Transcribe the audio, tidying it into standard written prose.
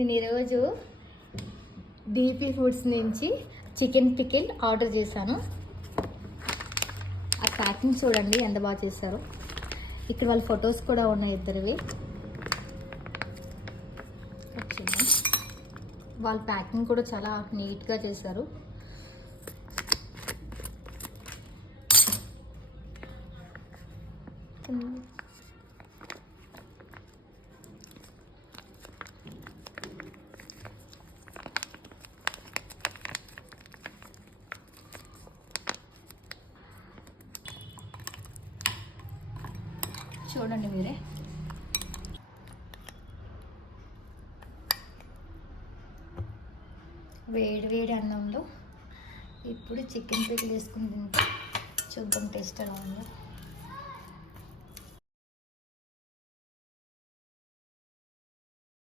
నేను ఈరోజు DP foods నుంచి చికెన్ పికిల్ ఆర్డర్ చేశాను. ఆ ప్యాకింగ్ చూడండి ఎంత బాగా చేశారో. ఇక్కడ వాళ్ళ ఫొటోస్ కూడా ఉన్నాయి ఇద్దరివి. వాళ్ళ ప్యాకింగ్ కూడా చాలా నీట్గా చేశారు. చూడండి మీరే. వేడి వేడి అన్నంలో ఇప్పుడు చికెన్ పికిల్ వేసుకుని తింటే చూద్దాం టేస్ట్ ఎలా ఉందో.